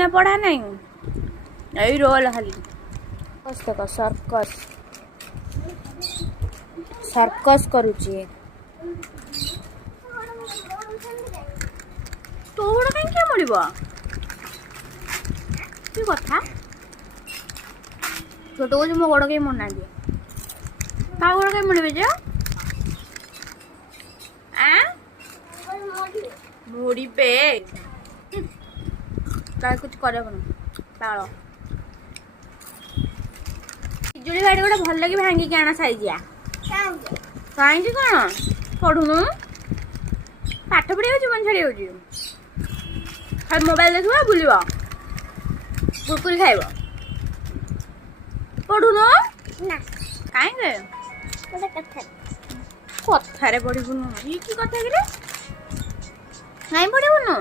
ना पढ़ा नहीं यही रोल खाली देखो सर्कस सर्कस करुची तो गोड़ कहीं मिल कि कथा छोट को मो गोड़ कहीं मुड़ना ता गोड़ कहीं मुड़े जे मुड़े कुछ कर ताल पिजुली गाड़ी गोटे भल लगे भांगिक आना साइजिया कहीं कौन पढ़ुनु पाठ पढ़िया जीवन छाड़ी खाली मोबाइल देखा बुल कुरकुरी खाइब पढ़ुनु कहीं कथारे पढ़ुनु ये कि कथा कि नहीं पढ़ुनु